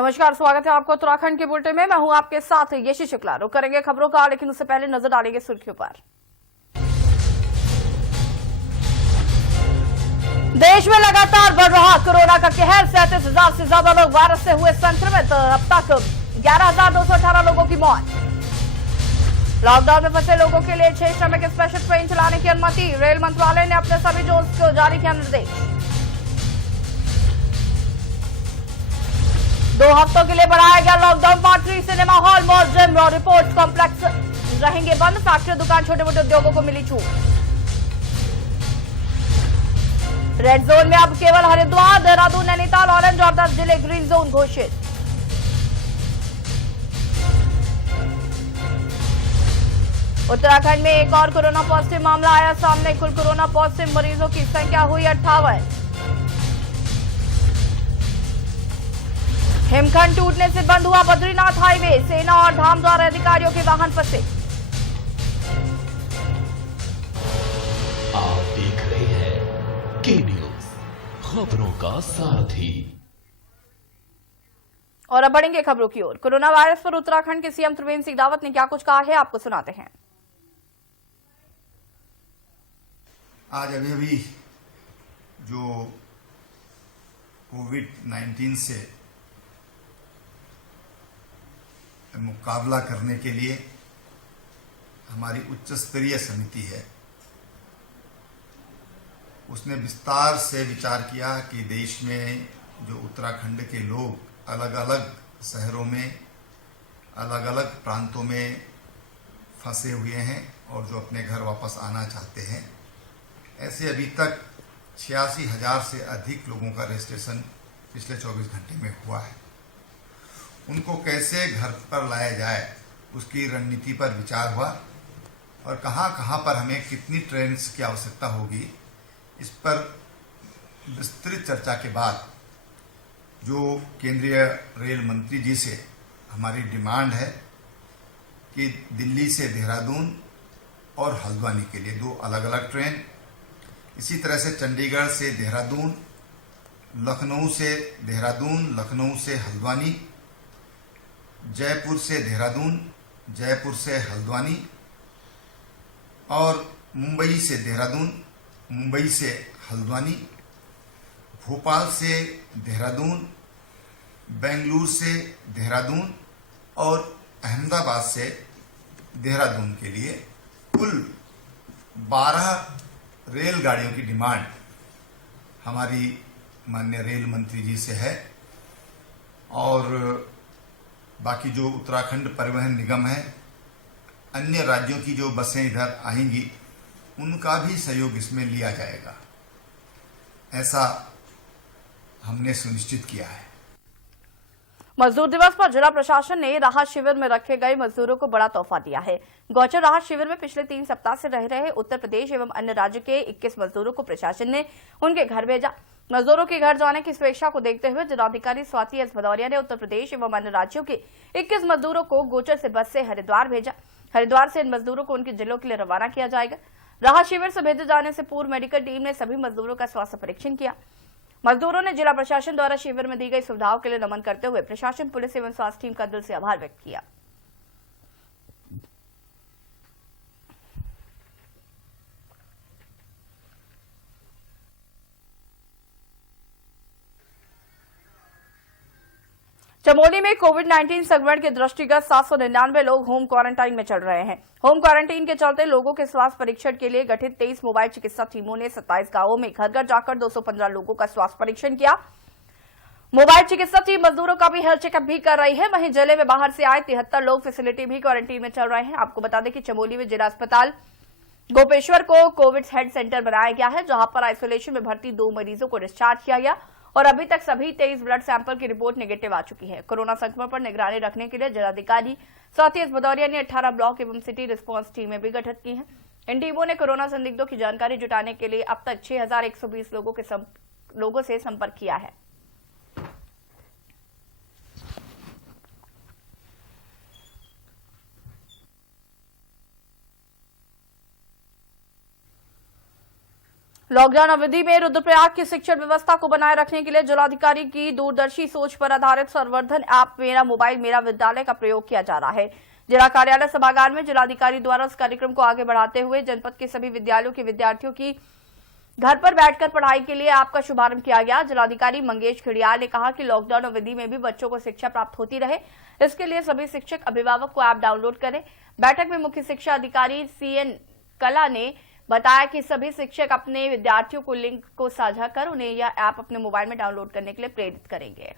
नमस्कार, स्वागत है आपको उत्तराखंड के बुलेटिन में। मैं हूं आपके साथ यशी शुक्ला। रुक करेंगे खबरों का, लेकिन उससे पहले नजर डालेंगे सुर्खियों पर। देश में लगातार बढ़ रहा कोरोना का कहर। 37,000 से ज्यादा लोग वायरस से हुए संक्रमित। अब तक 11,218 लोगों की मौत। लॉकडाउन में फंसे लोगों के लिए 6 श्रमिक स्पेशल ट्रेन चलाने की अनुमति। रेल मंत्रालय ने अपने सभी जोन्स को जारी किया निर्देश। 2 हफ्तों के लिए बढ़ाया गया lockdown. Part 3 cinema hall, mall, gym और रिपोर्ट कॉम्प्लेक्स रहेंगे बंद। फैक्ट्री, दुकान, छोटे मोटे उद्योगों को मिली छूट। रेड जोन में अब केवल हरिद्वार, देहरादून, नैनीताल, ऑरेंज और 10 जिले ग्रीन जोन घोषित। उत्तराखंड में एक और कोरोना पॉजिटिव मामला आया सामने। कुल कोरोना पॉजिटिव मरीजों की संख्या हुई 58। हिमखंड टूटने से बंद हुआ बद्रीनाथ हाईवे। सेना और धाम द्वारा अधिकारियों के वाहन फंसे। आप देख रहे हैं के न्यूज, खबरों का सारथी। और अब बढ़ेंगे खबरों की ओर। कोरोना वायरस पर उत्तराखंड के सीएम त्रिवेंद्र सिंह रावत ने क्या कुछ कहा है, आपको सुनाते हैं। आज अभी जो कोविड-19 से मुकाबला करने के लिए हमारी उच्च स्तरीय समिति है, उसने विस्तार से विचार किया कि देश में जो उत्तराखंड के लोग अलग अलग शहरों में, अलग अलग प्रांतों में फंसे हुए हैं और जो अपने घर वापस आना चाहते हैं, ऐसे अभी तक 86,000 से अधिक लोगों का रजिस्ट्रेशन पिछले 24 घंटे में हुआ है। उनको कैसे घर पर लाया जाए, उसकी रणनीति पर विचार हुआ और कहां पर हमें कितनी ट्रेन्स की आवश्यकता होगी, इस पर विस्तृत चर्चा के बाद जो केंद्रीय रेल मंत्री जी से हमारी डिमांड है कि दिल्ली से देहरादून और हल्द्वानी के लिए 2 अलग अलग ट्रेन, इसी तरह से चंडीगढ़ से देहरादून, लखनऊ से देहरादून, लखनऊ से हल्द्वानी, जयपुर से देहरादून, जयपुर से हल्द्वानी और मुंबई से देहरादून, मुंबई से हल्द्वानी, भोपाल से देहरादून, बेंगलुरु से देहरादून और अहमदाबाद से देहरादून के लिए कुल 12 रेलगाड़ियों की डिमांड हमारी माननीय रेल मंत्री जी से है। और बाकी जो उत्तराखंड परिवहन निगम है, अन्य राज्यों की जो बसें इधर आएंगी, उनका भी सहयोग इसमें लिया जाएगा, ऐसा हमने सुनिश्चित किया है। मजदूर दिवस पर जिला प्रशासन ने राहत शिविर में रखे गए मजदूरों को बड़ा तोहफा दिया है। गौचर राहत शिविर में पिछले 3 सप्ताह से रह रहे उत्तर प्रदेश एवं अन्य राज्य के 21 मजदूरों को प्रशासन ने उनके घर भेजा। मजदूरों के घर जाने की स्वेच्छा को देखते हुए जिलाधिकारी स्वाति एस भदौरिया ने उत्तर प्रदेश एवं अन्य राज्यों के 21 मजदूरों को गोचर से बस से हरिद्वार भेजा। हरिद्वार से इन मजदूरों को उनके जिलों के लिए रवाना किया जाएगा। राहत शिविर से भेजे जाने से पूर्व मेडिकल टीम ने सभी मजदूरों का स्वास्थ्य परीक्षण किया। मजदूरों ने जिला प्रशासन द्वारा शिविर में दी गई सुविधाओं के लिए नमन करते हुए प्रशासन, पुलिस एवं स्वास्थ्य टीम का दिल से आभार व्यक्त किया। चमोली में कोविड-19 संक्रमण के दृष्टिगत 799 लोग होम क्वारंटाइन में चल रहे हैं। होम क्वारंटाइन के चलते लोगों के स्वास्थ्य परीक्षण के लिए गठित 23 मोबाइल चिकित्सा टीमों ने 27 गांवों में घर घर जाकर 215 लोगों का स्वास्थ्य परीक्षण किया। मोबाइल चिकित्सा टीम मजदूरों का भी हेल्थ चेकअप भी कर रही है। वहीं जिले में बाहर से आए 73 लोग फैसिलिटी भी क्वारंटीन में चल रहे हैं। आपको बता दें कि चमोली में जिला अस्पताल गोपेश्वर को कोविड हेल्थ सेंटर बनाया गया है, जहां पर आइसोलेशन में भर्ती 2 मरीजों को डिस्चार्ज किया गया और अभी तक सभी 23 ब्लड सैंपल की रिपोर्ट नेगेटिव आ चुकी है। कोरोना संक्रमण पर निगरानी रखने के लिए जिलाधिकारी स्वाति एस भदौरिया ने 18 ब्लॉक एवं सिटी रिस्पांस टीमें भी गठित की हैं। इन टीमों ने कोरोना संदिग्धों की जानकारी जुटाने के लिए अब तक 6,120 लोगों से संपर्क किया है। लॉकडाउन अवधि में रुद्रप्रयाग की शिक्षण व्यवस्था को बनाए रखने के लिए जिलाधिकारी की दूरदर्शी सोच पर आधारित संवर्धन ऐप मेरा मोबाइल मेरा विद्यालय का प्रयोग किया जा रहा है। जिला कार्यालय सभागार में जिलाधिकारी द्वारा इस कार्यक्रम को आगे बढ़ाते हुए जनपद के सभी विद्यालयों के विद्यार्थियों की घर पर बैठकर पढ़ाई के लिए ऐप का शुभारंभ किया गया। जिलाधिकारी मंगेश खिड़ियाल ने कहा कि लॉकडाउन अवधि में भी बच्चों को शिक्षा प्राप्त होती रहे, इसके लिए सभी शिक्षक अभिभावक को ऐप डाउनलोड करें। बैठक में मुख्य शिक्षा अधिकारी CN कला ने बताया कि सभी शिक्षक अपने विद्यार्थियों को लिंक को साझा कर उन्हें यह ऐप अपने मोबाइल में डाउनलोड करने के लिए प्रेरित करेंगे।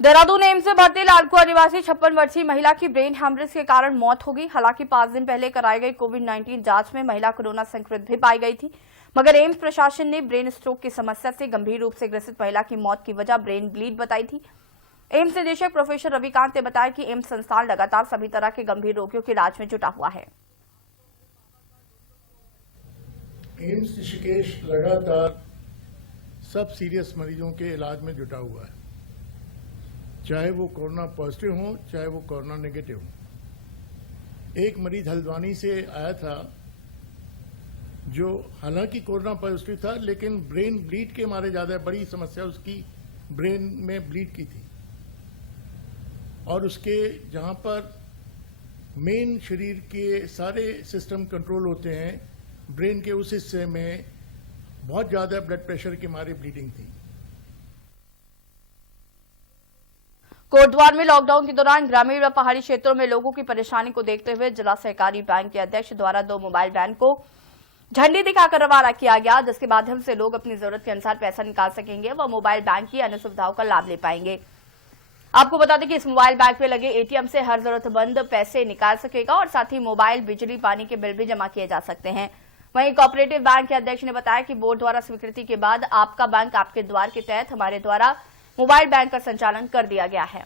देहरादून एम्स में भर्ती लालकुआ निवासी 56 वर्षीय महिला की ब्रेन हेमरेज के कारण मौत हो गई। हालांकि 5 दिन पहले कराई गई कोविड-19 जांच में महिला कोरोना संक्रमित भी पाई गई थी, मगर एम्स प्रशासन ने ब्रेन स्ट्रोक की समस्या से गंभीर रूप से ग्रसित महिला की मौत की वजह ब्रेन ब्लीड बताई थी। एम्स निदेशक प्रोफेसर रविकांत ने बताया कि एम्स संस्थान लगातार सभी तरह के गंभीर रोगियों के इलाज में जुटा हुआ है। एम्स ऋषिकेश लगातार सब सीरियस मरीजों के इलाज में जुटा हुआ है, चाहे वो कोरोना पॉजिटिव हो चाहे वो कोरोना नेगेटिव हो। एक मरीज हल्द्वानी से आया था जो हालांकि कोरोना पॉजिटिव था, लेकिन ब्रेन ब्लीड के मारे ज्यादा बड़ी समस्या उसकी ब्रेन में ब्लीड की थी और उसके जहां पर मेन शरीर के सारे सिस्टम कंट्रोल होते हैं, ब्रेन के उस हिस्से में बहुत ज्यादा ब्लड प्रेशर के मारे ब्लीडिंग थी। कोटद्वार में लॉकडाउन के दौरान ग्रामीण व पहाड़ी क्षेत्रों में लोगों की परेशानी को देखते हुए जिला सहकारी बैंक के अध्यक्ष द्वारा 2 मोबाइल वैन को झंडी दिखाकर रवाना किया गया, जिसके माध्यम से लोग अपनी जरूरत के अनुसार पैसा निकाल सकेंगे व मोबाइल बैंक की अन्य सुविधाओं का लाभ ले पाएंगे। आपको बता दें कि इस मोबाइल बैंक में लगे ATM से हर जरूरतमंद पैसे निकाल सकेगा और साथ ही मोबाइल, बिजली, पानी के बिल भी जमा किए जा सकते हैं। वहीं कोऑपरेटिव बैंक के अध्यक्ष ने बताया कि बोर्ड द्वारा स्वीकृति के बाद आपका बैंक आपके द्वार के तहत हमारे द्वारा मोबाइल बैंक का संचालन कर दिया गया है।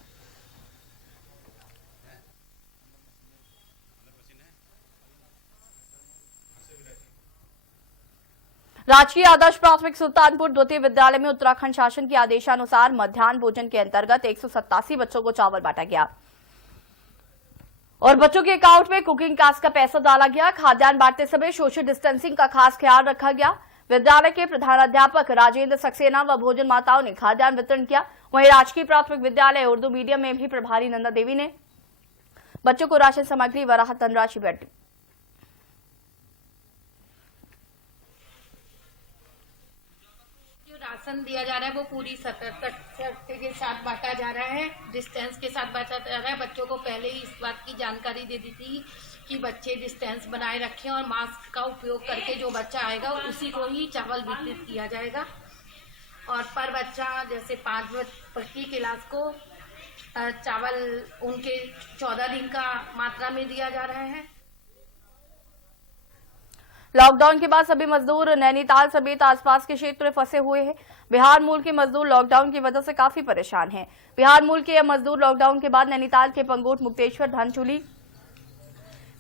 राजकीय आदर्श प्राथमिक सुल्तानपुर द्वितीय विद्यालय में उत्तराखंड शासन के आदेशानुसार मध्याह्न भोजन के अंतर्गत 187 बच्चों को चावल बांटा गया और बच्चों के अकाउंट में कुकिंग गैस का पैसा डाला गया। खाद्यान्न बांटते समय सोशल डिस्टेंसिंग का खास ख्याल रखा गया। विद्यालय के प्रधानाध्यापक राजेंद्र सक्सेना व भोजन माताओं ने खाद्यान्न वितरण किया। वहीं राजकीय प्राथमिक विद्यालय उर्दू मीडियम में भी प्रभारी नंदा देवी ने बच्चों को राशन सामग्री व राहत धनराशि बांटी। राशन दिया जा रहा है वो पूरी सतर्कता के साथ बांटा जा रहा है, डिस्टेंस के साथ बांटा जा रहा है। बच्चों को पहले ही इस बात की जानकारी दे दी थी कि बच्चे डिस्टेंस बनाए रखें और मास्क का उपयोग करके जो बच्चा आएगा उसी को ही चावल वितरित किया जाएगा। और पर बच्चा जैसे 5 की क्लास को चावल उनके 14 दिन का मात्रा में दिया जा रहा है। लॉकडाउन के बाद सभी मजदूर नैनीताल समेत आसपास के क्षेत्र में फंसे हुए हैं। बिहार मूल के मजदूर लॉकडाउन की वजह से काफी परेशान हैं। बिहार मूल के ये मजदूर लॉकडाउन के बाद नैनीताल के पंगोट, मुक्तेश्वर, धनचूली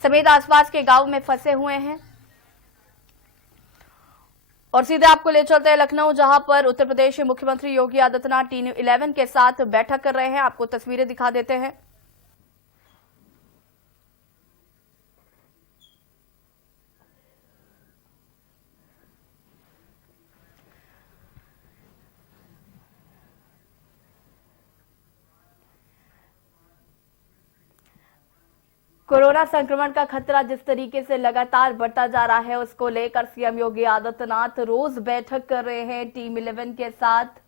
समेत आसपास के गांव में फंसे हुए हैं। और सीधे आपको ले चलते हैं लखनऊ, जहां पर उत्तर प्रदेश के मुख्यमंत्री योगी आदित्यनाथ टीम 11 के साथ बैठक कर रहे हैं। आपको तस्वीरें दिखा देते हैं। कोरोना संक्रमण का खतरा जिस तरीके से लगातार बढ़ता जा रहा है, उसको लेकर सीएम योगी आदित्यनाथ रोज बैठक कर रहे हैं टीम 11 के साथ।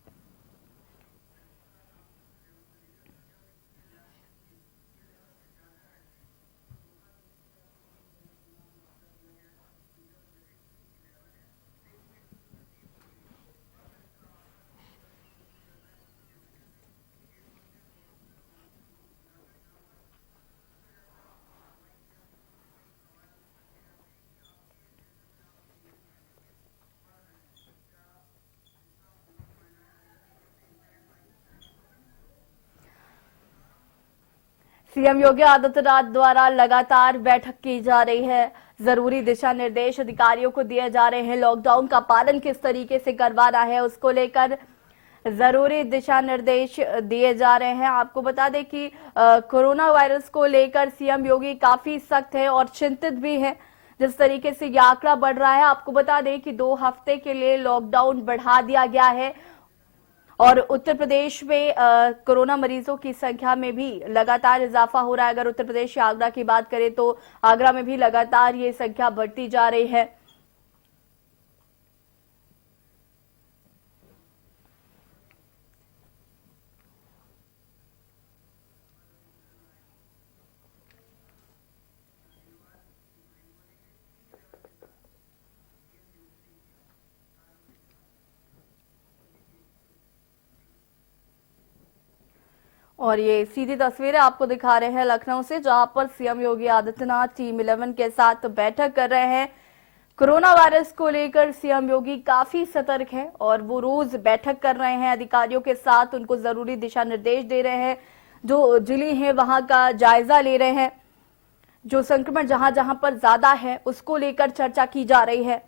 सीएम योगी आदित्यनाथ द्वारा लगातार बैठक की जा रही है। जरूरी दिशा निर्देश अधिकारियों को दिए जा रहे हैं। लॉकडाउन का पालन किस तरीके से करवाना है उसको लेकर जरूरी दिशा निर्देश दिए जा रहे हैं। आपको बता दें कि कोरोना वायरस को लेकर सीएम योगी काफी सख्त है और चिंतित भी है जिस तरीके से यह आंकड़ा बढ़ रहा है। आपको बता दें कि 2 हफ्ते के लिए लॉकडाउन बढ़ा दिया गया है और उत्तर प्रदेश में कोरोना मरीजों की संख्या में भी लगातार इजाफा हो रहा है। अगर उत्तर प्रदेश या आगरा की बात करें तो आगरा में भी लगातार ये संख्या बढ़ती जा रही है। और ये सीधी तस्वीरें आपको दिखा रहे हैं लखनऊ से, जहां पर सीएम योगी आदित्यनाथ टीम 11 के साथ बैठक कर रहे हैं। कोरोना वायरस को लेकर सीएम योगी काफी सतर्क है और वो रोज बैठक कर रहे हैं अधिकारियों के साथ, उनको जरूरी दिशा निर्देश दे रहे हैं, जो जिले हैं वहां का जायजा ले रहे हैं, जो संक्रमण जहां जहां पर ज्यादा है उसको लेकर चर्चा की जा रही है।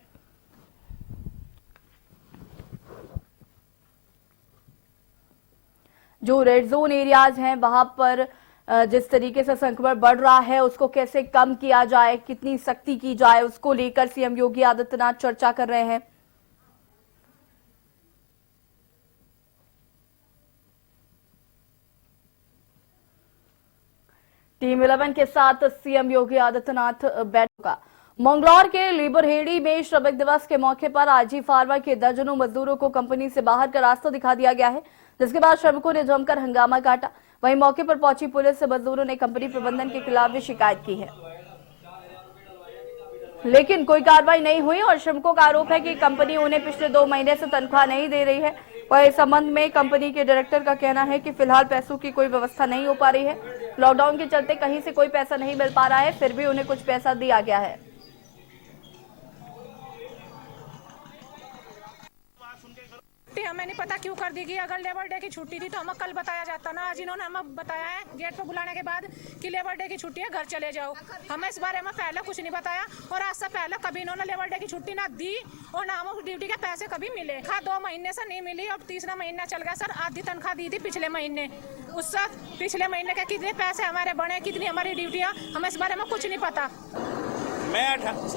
जो रेड जोन एरियाज हैं वहां पर जिस तरीके से संक्रमण बढ़ रहा है उसको कैसे कम किया जाए, कितनी सख्ती की जाए, उसको लेकर सीएम योगी आदित्यनाथ चर्चा कर रहे हैं। टीम 11 के साथ सीएम योगी आदित्यनाथ बैठक। मंगलौर के लेबरहेड़ी में श्रमिक दिवस के मौके पर आईजी फार्मा के दर्जनों मजदूरों को कंपनी से बाहर का रास्ता दिखा दिया गया है, जिसके बाद श्रमिकों ने जमकर हंगामा काटा। वहीं मौके पर पहुंची पुलिस से मजदूरों ने कंपनी प्रबंधन के खिलाफ भी शिकायत की है, लेकिन कोई कार्रवाई नहीं हुई और श्रमिकों का आरोप है कि कंपनी उन्हें पिछले 2 महीने से तनख्वाह नहीं दे रही है। और इस संबंध में कंपनी के डायरेक्टर का कहना है कि फिलहाल पैसों की कोई व्यवस्था नहीं हो पा रही है। लॉकडाउन के चलते कहीं से कोई पैसा नहीं मिल पा रहा है, फिर भी उन्हें कुछ पैसा दिया गया है। हमें नहीं पता क्यों कर दी गई। अगर लेबर डे की छुट्टी थी तो हमें कल बताया जाता ना। आज इन्होंने हमें बताया है गेट पर बुलाने के बाद कि लेबर डे की छुट्टी है, घर चले जाओ। हमें इस बारे में पहले कुछ नहीं बताया और आज से पहले कभी इन्होंने लेबर डे की छुट्टी ना दी और ना हमें ड्यूटी के पैसे कभी मिले। 2 महीने से नहीं मिली और तीसरा महीना चल गया। सर आधी तनख्वाह दी थी पिछले महीने, उससे पिछले महीने के कितने पैसे हमारे बने, कितनी हमारी ड्यूटियाँ, हमें इस बारे में कुछ नहीं पता। मैं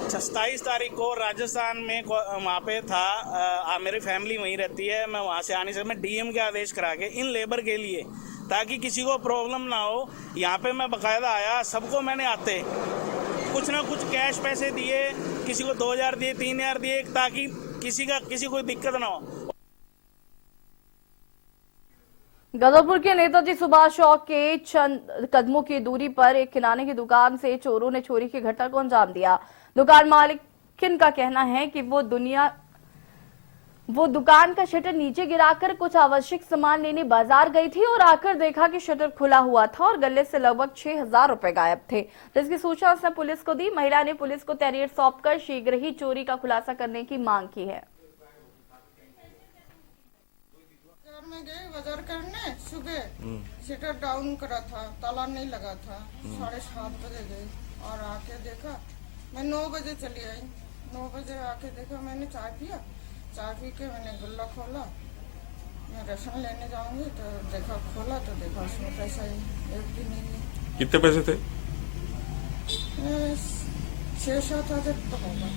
27 तारीख को राजस्थान में वहाँ पे था। मेरी फैमिली वहीं रहती है, मैं वहाँ से आने से मैं डीएम के आदेश करा के इन लेबर के लिए, ताकि किसी को प्रॉब्लम ना हो, यहाँ पे मैं बकायदा आया। सबको मैंने आते कुछ ना कुछ कैश पैसे दिए, किसी को 2000 दिए, 3000 दिए, ताकि किसी को दिक्कत ना हो। गदरपुर के नेताजी सुभाष चौक के चंद कदमों की दूरी पर एक किराने की दुकान से चोरों ने चोरी की घटना को अंजाम दिया। दुकान मालिकिन का कहना है कि वो दुकान का शटर नीचे गिराकर कुछ आवश्यक सामान लेने बाजार गई थी और आकर देखा कि शटर खुला हुआ था और गले से लगभग 6000 रुपए गायब थे। जिसकी सूचना उसने पुलिस को दी। महिला ने पुलिस को तहरीर सौंपकर शीघ्र ही चोरी का खुलासा करने की मांग की है। में गए बाजार करने, सुबह शटर डाउन करा था, ताला नहीं लगा था। 7:30 बजे गए और आके देखा, मैं 9 बजे चली आई। 9 बजे आके देखा, मैंने चाय पिया, चाय पी के मैंने गुल्ला खोला, मैं राशन लेने जाऊंगी तो देखा, खोला तो देखा उसमें पैसा एक भी नहीं है। कितने पैसे थे? 6-7 हज़ार तो होगा।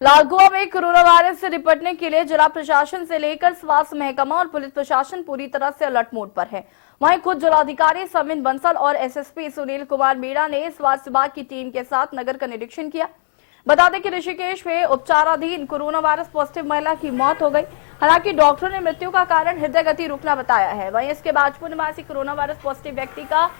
लालगुआ में कोरोना वायरस से निपटने के लिए जिला प्रशासन से लेकर स्वास्थ्य महकमा और पुलिस प्रशासन पूरी तरह से अलर्ट मोड पर है। वहीं खुद जिलाधिकारी सविन बंसल और एसएसपी सुनील कुमार मीणा ने स्वास्थ्य विभाग की टीम के साथ नगर का निरीक्षण किया। बता दें कि ऋषिकेश में उपचाराधीन कोरोना वायरस पॉजिटिव महिला की मौत हो गई। हालांकि डॉक्टरों ने मृत्यु का कारण हृदय गति रुकना बताया है। वहीं इसके बाजपुर निवासी कोरोना वायरस पॉजिटिव व्यक्ति का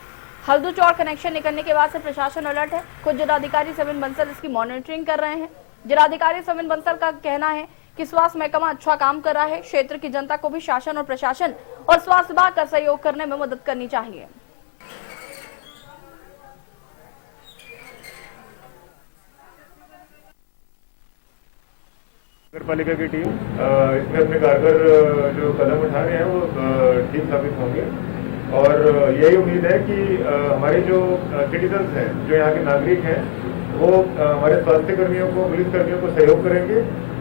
हल्दूचौड़ कनेक्शन निकलने के बाद से प्रशासन अलर्ट है। खुद जिलाधिकारी सविन बंसल इसकी मॉनिटरिंग कर रहे हैं। जिलाधिकारी सविन बंसल का कहना है कि स्वास्थ्य महकमा अच्छा काम कर रहा है। क्षेत्र की जनता को भी शासन और प्रशासन और स्वास्थ्य विभाग का सहयोग करने में मदद करनी चाहिए। नगर पालिका की टीम इसमें अपने कारगर जो कदम उठा रहे हैं वो टीम साबित होंगे। और यही उम्मीद है कि हमारे जो सिटीजन्स हैं, जो यहाँ के नागरिक हैं, वो हमारे स्वास्थ्य कर्मियों को, पुलिस कर्मियों को सहयोग करेंगे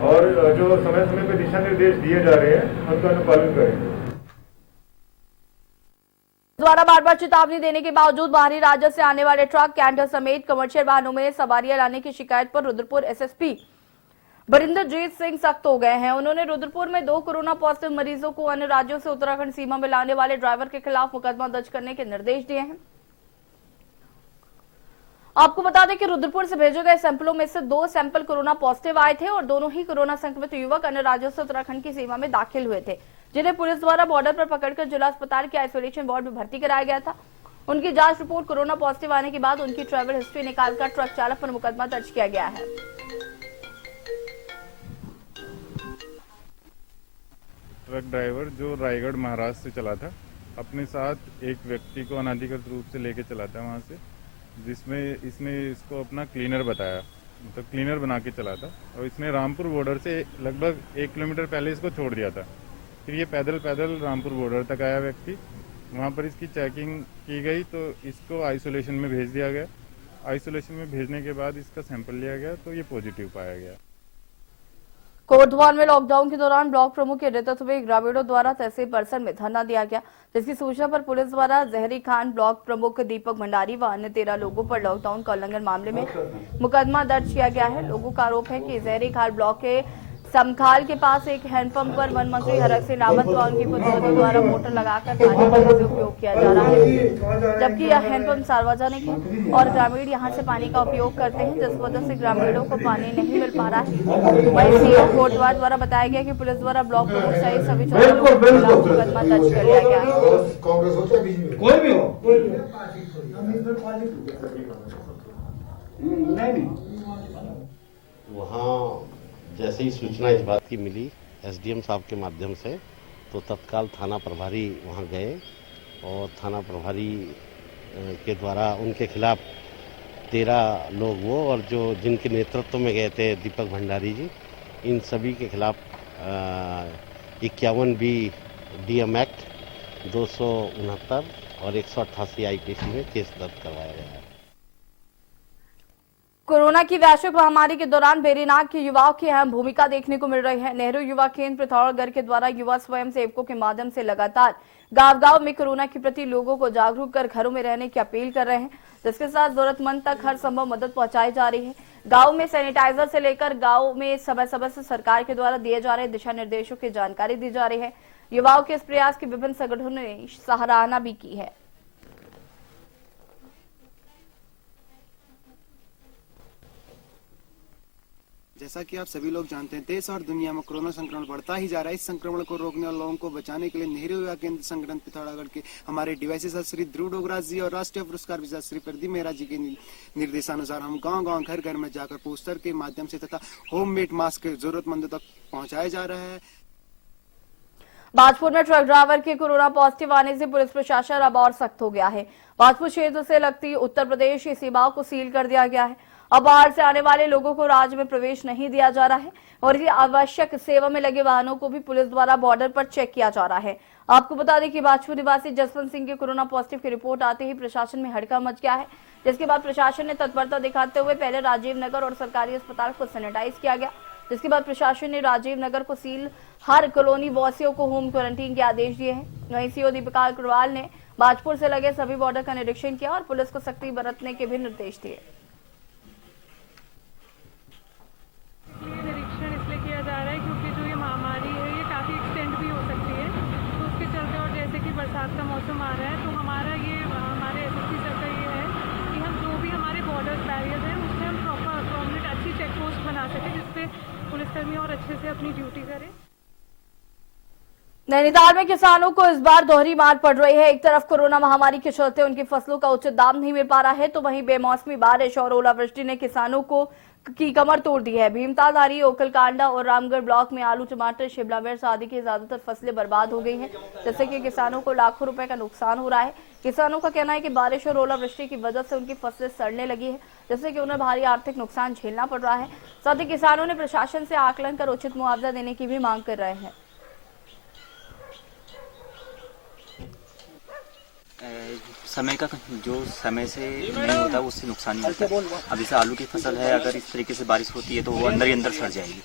और जो समय समय पर दिशा निर्देश दिए जा रहे हैं उनका अनुपालन करेंगे। द्वारा बार बार चेतावनी देने के बावजूद बाहरी राज्य से आने वाले ट्रक, कैंटर समेत कमर्शियल वाहनों में सवारियां लाने की शिकायत पर रुद्रपुर एसएसपी बरिंदरजीत सिंह सख्त हो गए हैं। उन्होंने रुद्रपुर में 2 कोरोना पॉजिटिव मरीजों को अन्य राज्यों से उत्तराखंड सीमा में लाने वाले ड्राइवर के खिलाफ मुकदमा दर्ज करने के निर्देश दिए हैं। आपको बता दें कि रुद्रपुर से भेजे गए सैंपलों में से 2 सैंपल कोरोना पॉजिटिव आए थे और दोनों ही कोरोना संक्रमित युवक अन्य राज्यों से उत्तराखंड की सीमा में दाखिल हुए थे, जिन्हें पुलिस द्वारा बॉर्डर पर पकड़कर जिला अस्पताल के आइसोलेशन वार्ड में भर्ती कराया गया था। उनकी जांच रिपोर्ट कोरोना पॉजिटिव आने के बाद उनकी ट्रैवल हिस्ट्री निकालकर ट्रक चालक पर मुकदमा दर्ज किया गया है। ट्रक ड्राइवर जो रायगढ़ महाराष्ट्र से चला था, अपने साथ एक व्यक्ति को अनाधिकृत रूप से लेके चला था वहाँ से, जिसमें इसने इसको अपना क्लीनर बताया, मतलब क्लीनर बना के चला था, और इसने रामपुर बॉर्डर से लगभग 1 किलोमीटर पहले इसको छोड़ दिया था। फिर ये पैदल पैदल रामपुर बॉर्डर तक आया व्यक्ति, वहाँ पर इसकी चेकिंग की गई तो इसको आइसोलेशन में भेज दिया गया। आइसोलेशन में भेजने के बाद इसका सैंपल लिया गया तो ये पॉजिटिव पाया गया। कोटद्वार में लॉकडाउन के दौरान ब्लॉक प्रमुख के नेतृत्व में ग्रामीणों द्वारा तहसील परिसर में धरना दिया गया, जिसकी सूचना पर पुलिस द्वारा जहरी खान ब्लॉक प्रमुख दीपक भंडारी व अन्य 13 लोगों पर लॉकडाउन का उल्लंघन मामले में मुकदमा दर्ज किया गया है। लोगों का आरोप है कि जहरी खान ब्लॉक के समखाल के पास एक हैंडपंप पर वन मंत्री हरक सिंह रावत व उनकी पुत्रों द्वारा मोटर लगाकर पानी भरने से उपयोग किया जा रहा है, जबकि यह हैंडपंप सार्वजनिक है और ग्रामीण यहां से पानी का उपयोग करते हैं, जिस वजह से ग्रामीणों को पानी नहीं मिल पा रहा है। वहीं सीओ कोटद्वार द्वारा बताया गया कि पुलिस द्वारा ब्लॉक प्रमुख सहित सभी 14 लोगों के खिलाफ मुकदमा दर्ज कर लिया गया है। कोई भी हो वहाँ जैसे ही सूचना इस बात की मिली एसडीएम साहब के माध्यम से, तो तत्काल थाना प्रभारी वहाँ गए और थाना प्रभारी के द्वारा उनके खिलाफ 13 लोग वो और जो जिनके नेतृत्व में गए थे दीपक भंडारी जी, इन सभी के खिलाफ 51B DM एक्ट 269 और 188 IPC में केस दर्ज करवाया गया है। कोरोना की वैश्विक महामारी के दौरान बेरीनाग के युवाओं की अहम भूमिका देखने को मिल रही है। नेहरू युवा केंद्र पिथौरागढ़ के द्वारा युवा स्वयं सेवकों के माध्यम से लगातार गांव-गांव में कोरोना के प्रति लोगों को जागरूक कर घरों में रहने की अपील कर रहे हैं, जिसके साथ जरूरतमंद तक हर संभव मदद पहुंचाई जा रही है। गांव में सैनिटाइजर से लेकर गांव में समय समय से सरकार के द्वारा दिए जा रहे दिशा निर्देशों की जानकारी दी जा रही है। युवाओं के इस प्रयास की विभिन्न संगठनों ने सराहना भी की है। जैसा कि आप सभी लोग जानते हैं, देश और दुनिया में कोरोना संक्रमण बढ़ता ही जा रहा है। इस संक्रमण को रोकने और लोगों को बचाने के लिए नेहरू युवा केंद्र संगठन पिथौरागढ़ के हमारे डीवाईसी सर श्री ध्रुव डोगराज जी और राष्ट्रीय पुरस्कार विजेता श्री प्रदीप मेहरा जी के निर्देशानुसार हम गांव-गांव, घर-घर में जाकर पोस्टर के माध्यम से तथा होममेड मास्क जरूरतमंदों तक पहुंचाया जा रहा है। बाजपुर में ट्रक ड्राइवर के कोरोना पॉजिटिव आने से पुलिस प्रशासन अब और सख्त हो गया है। बाजपुर क्षेत्र से लगती उत्तर प्रदेश की सीमाओं को सील कर दिया गया है। अब बाहर से आने वाले लोगों को राज्य में प्रवेश नहीं दिया जा रहा है और ये आवश्यक सेवा में लगे वाहनों को भी पुलिस द्वारा बॉर्डर पर चेक किया जा रहा है। आपको बता दें कि बाजपुर निवासी जसवंत सिंह के कोरोना पॉजिटिव की रिपोर्ट आते ही प्रशासन में हड़कंप मच गया है, जिसके बाद प्रशासन ने तत्परता दिखाते हुए पहले राजीव नगर और सरकारी अस्पताल को सैनिटाइज किया गया, जिसके बाद प्रशासन ने राजीव नगर को सील, हर कॉलोनी वासियों को होम क्वारंटीन के आदेश दिए हैं। वहीं सीओ दीपिका अग्रवाल ने बाजपुर से लगे सभी बॉर्डर का निरीक्षण किया और पुलिस को सख्ती बरतने के भी निर्देश दिए। निरीक्षण इसलिए किया जा रहा है क्योंकि जो ये महामारी है ये काफ़ी एक्सटेंड भी हो सकती है, तो उसके चलते और जैसे कि बरसात का मौसम आ रहा है तो हमारे एसएसपी सर का ये है कि हम जो भी हमारे बॉर्डर बैरियर्स हैं उसमें हम प्रॉपर अच्छी चेक पोस्ट बना सकें, जिससे पुलिसकर्मी और अच्छे से अपनी ड्यूटी करें। नैनीताल में किसानों को इस बार दोहरी मार पड़ रही है। एक तरफ कोरोना महामारी के चलते उनकी फसलों का उचित दाम नहीं मिल पा रहा है, तो वहीं बेमौसमी बारिश और ओलावृष्टि ने किसानों को की कमर तोड़ दी है। भीमतालधारी, ओखलकांडा और रामगढ़ ब्लॉक में आलू, टमाटर, शिमला मिर्च आदि की ज्यादातर फसलें बर्बाद हो गई हैं, जिससे कि किसानों को लाखों रुपए का नुकसान हो रहा है। किसानों का कहना है कि बारिश और ओलावृष्टि की वजह से उनकी फसलें सड़ने लगी है, जिससे कि उन्हें भारी आर्थिक नुकसान झेलना पड़ रहा है। साथ ही किसानों ने प्रशासन से आकलन कर उचित मुआवजा देने की भी मांग कर रहे हैं। समय का जो समय से नहीं होता है उससे नुकसान ही होता है। अब जैसे आलू की फसल है, अगर इस तरीके से बारिश होती है तो वो अंदर ही अंदर सड़ जाएगी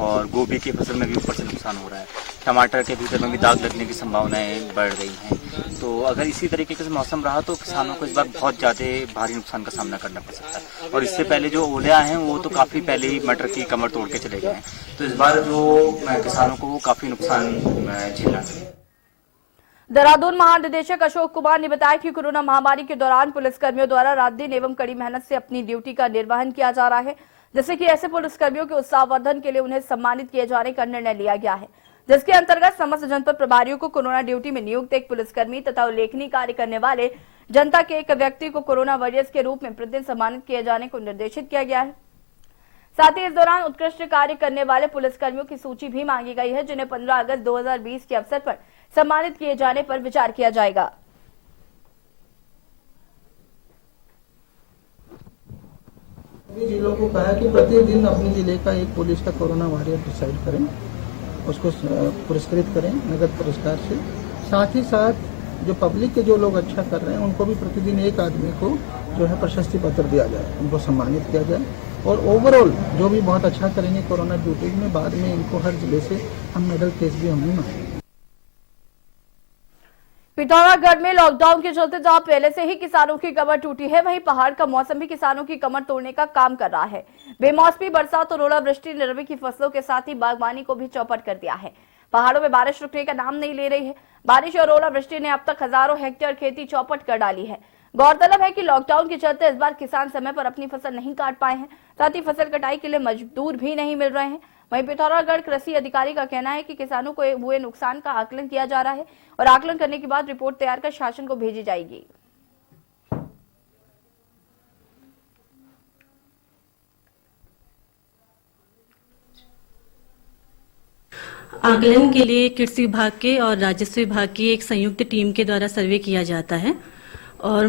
और गोभी की फसल में भी ऊपर से नुकसान हो रहा है। टमाटर के भीतर में भी दाग लगने की संभावनाएं बढ़ रही हैं। तो अगर इसी तरीके से मौसम रहा तो किसानों को इस बार बहुत ज़्यादा भारी नुकसान का सामना करना पड़ सकता है। और इससे पहले जो ओले आए हैं वो तो काफ़ी पहले ही मटर की कमर तोड़ के चले गए हैं। तो इस बार जो किसानों को काफ़ी नुकसान झेलना है। देहरादून महानिदेशक अशोक कुमार ने बताया कि कोरोना महामारी के दौरान पुलिसकर्मियों द्वारा रात दिन एवं कड़ी मेहनत से अपनी ड्यूटी का निर्वहन किया जा रहा है, जैसे कि ऐसे पुलिसकर्मियों के उत्साहवर्धन के लिए उन्हें सम्मानित किए जाने का निर्णय लिया गया है, जिसके अंतर्गत समस्त जनपद प्रभारियों को कोरोना ड्यूटी में नियुक्त एक पुलिसकर्मी तथा उल्लेखनीय कार्य करने वाले जनता के एक व्यक्ति को कोरोना वॉरियर्स के रूप में प्रतिदिन सम्मानित किए जाने को निर्देशित किया गया है। साथ ही इस दौरान उत्कृष्ट कार्य करने वाले पुलिसकर्मियों की सूची भी मांगी गई है, जिन्हें 15 अगस्त 2020 के अवसर पर सम्मानित किए जाने पर विचार किया जाएगा। जिलों को कहा कि प्रतिदिन अपने जिले का एक पुलिस का कोरोना वॉरियर डिसाइड करें, उसको पुरस्कृत करें नगद पुरस्कार से। साथ ही साथ जो पब्लिक के जो लोग अच्छा कर रहे हैं उनको भी प्रतिदिन एक आदमी को जो है प्रशस्ति पत्र दिया जाए, उनको सम्मानित किया जाए। और ओवरऑल जो भी बहुत अच्छा करेंगे कोरोना ड्यूटी में, बाद में इनको हर जिले से हम मेडल केस भी हमने मांगे। पिथौरागढ़ में लॉकडाउन के चलते जहां पहले से ही किसानों की कमर टूटी है, वहीं पहाड़ का मौसम भी किसानों की कमर तोड़ने का काम कर रहा है। बेमौसमी बरसात और ओलावृष्टि ने रबी की फसलों के साथ ही बागवानी को भी चौपट कर दिया है। पहाड़ों में बारिश रुकने का नाम नहीं ले रही है। बारिश और ओलावृष्टि ने अब तक हजारों हेक्टेयर खेती चौपट कर डाली है। गौरतलब है कि लॉकडाउन के चलते इस बार किसान समय पर अपनी फसल नहीं काट पाए हैं, साथ ही फसल कटाई के लिए मजदूर भी नहीं मिल रहे हैं। वहीं पिथौरागढ़ कृषि अधिकारी का कहना है कि किसानों को हुए नुकसान का आकलन किया जा रहा है और आकलन करने के बाद रिपोर्ट तैयार कर शासन को भेजी जाएगी। आकलन के लिए कृषि विभाग के और राजस्व विभाग की एक संयुक्त टीम के द्वारा सर्वे किया जाता है और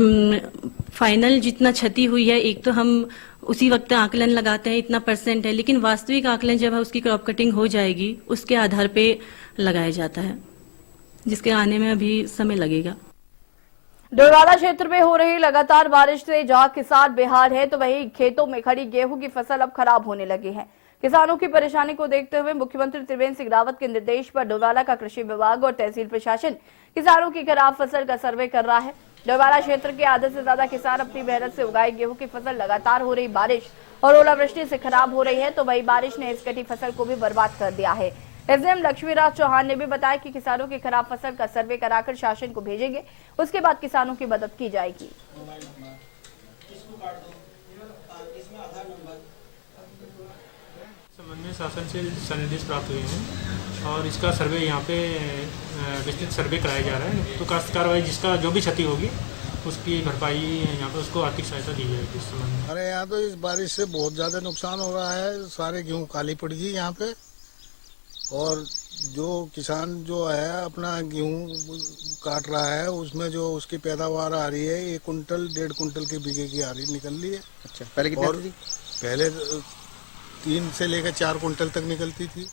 फाइनल जितना क्षति हुई है, एक तो हम उसी वक्त आकलन लगाते हैं इतना परसेंट है, लेकिन वास्तविक आकलन जब उसकी क्रॉप कटिंग हो जाएगी उसके आधार पे लगाया जाता है, जिसके आने में अभी समय लगेगा। डोईवाला क्षेत्र में हो रही लगातार बारिश से जहां किसान बेहाल है, तो वहीं खेतों में खड़ी गेहूं की फसल अब खराब होने लगी है। किसानों की परेशानी को देखते हुए मुख्यमंत्री त्रिवेंद्र सिंह रावत के निर्देश पर डोईवाला का कृषि विभाग और तहसील प्रशासन किसानों की खराब फसल का सर्वे कर रहा है। डोईवाला क्षेत्र के आधे से ज्यादा किसान अपनी मेहनत से उगाई गेहूं की फसल लगातार हो रही बारिश और ओलावृष्टि से खराब हो रही है, तो वही बारिश ने इस कटी फसल को भी बर्बाद कर दिया है। एसडीएम लक्ष्मीराज चौहान ने भी बताया कि किसानों की खराब फसल का सर्वे कराकर शासन को भेजेंगे, उसके बाद किसानों की मदद की जाएगी। संबंध में शासन से निर्देश प्राप्त हुए हैं और इसका सर्वे यहाँ पे विस्तृत सर्वे कराया जा रहा है। तो काश्तकार भाई जिसका जो भी क्षति होगी उसकी भरपाई यहाँ पे उसको आर्थिक सहायता दी जाएगी इस संबंध में। अरे यहाँ तो इस बारिश से बहुत ज्यादा नुकसान हो रहा है, सारे गेहूँ काली पड़ गई यहाँ पे। और जो किसान जो है अपना गेहूँ काट रहा है उसमें जो उसकी पैदावार आ रही है 1 कुंटल 1.5 कुंटल के बीघे की आ रही निकल रही है। अच्छा, पहले कितनी आती थी? पहले 3 से लेकर 4 कुंटल तक निकलती थी।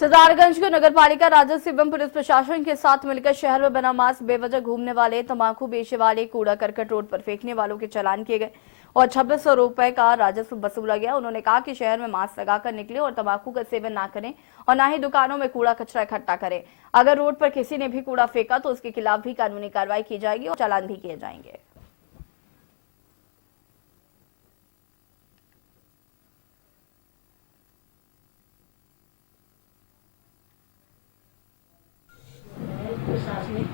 सिद्धार्थगंज को नगर पालिका राजस्व एवं पुलिस प्रशासन के साथ मिलकर शहर में बना मास्क बेवजह घूमने वाले, तंबाकू बेचने वाले, कूड़ा करकट रोड पर फेंकने वालों के चालान किए गए और 2600 रुपए का राजस्व वसूला गया। उन्होंने कहा कि शहर में मास्क लगाकर निकले और तंबाकू का सेवन ना करें और ना ही दुकानों में कूड़ा कचरा इकट्ठा करें। अगर रोड पर किसी ने भी कूड़ा फेंका तो उसके खिलाफ भी कानूनी कार्रवाई की जाएगी और चालान भी किए जाएंगे। प्रशासनिक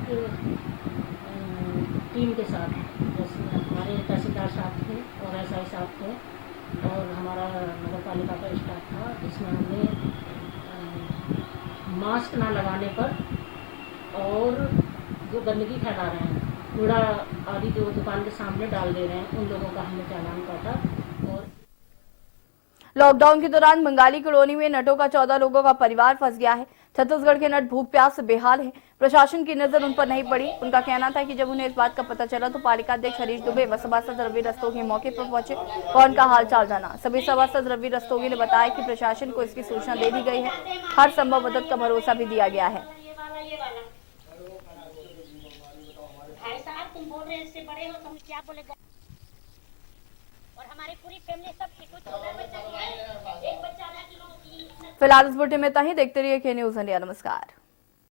टीम के साथ जैसे हमारे तहसीलदार साहब थे और एसआई साहब थे और हमारा नगर पालिका का स्टाफ था, जिसमें हमने मास्क ना लगाने पर और जो गंदगी फैला रहे हैं, कूड़ा आदि जो दुकान के सामने डाल दे रहे हैं, उन लोगों का हमने चालान काटा। और लॉकडाउन के दौरान बंगाली कॉलोनी में नटों का 14 लोगों का परिवार फंस गया है। छत्तीसगढ़ के नट भूख प्यास से बेहाल है। प्रशासन की नजर उन पर नहीं पड़ी। उनका कहना था कि जब उन्हें इस बात का पता चला तो पालिका अध्यक्ष हरीश दुबे व सभासद रवि रस्तोगी मौके पर पहुंचे और उनका हालचाल जाना। सभी सभासद रवि रस्तोगी ने बताया कि प्रशासन को इसकी सूचना दे दी गई है, हर संभव मदद का भरोसा भी दिया गया है। तुम बोल रहे हैं इससे बड़े हो तुम क्या बोलेगा। और हमारी पूरी फैमिली सब ठीक हो, बच्चा एक बच्चा फिलहाल इस बुलेटिन में इतना ही। देखते रहिए के न्यूज इंडिया। नमस्कार।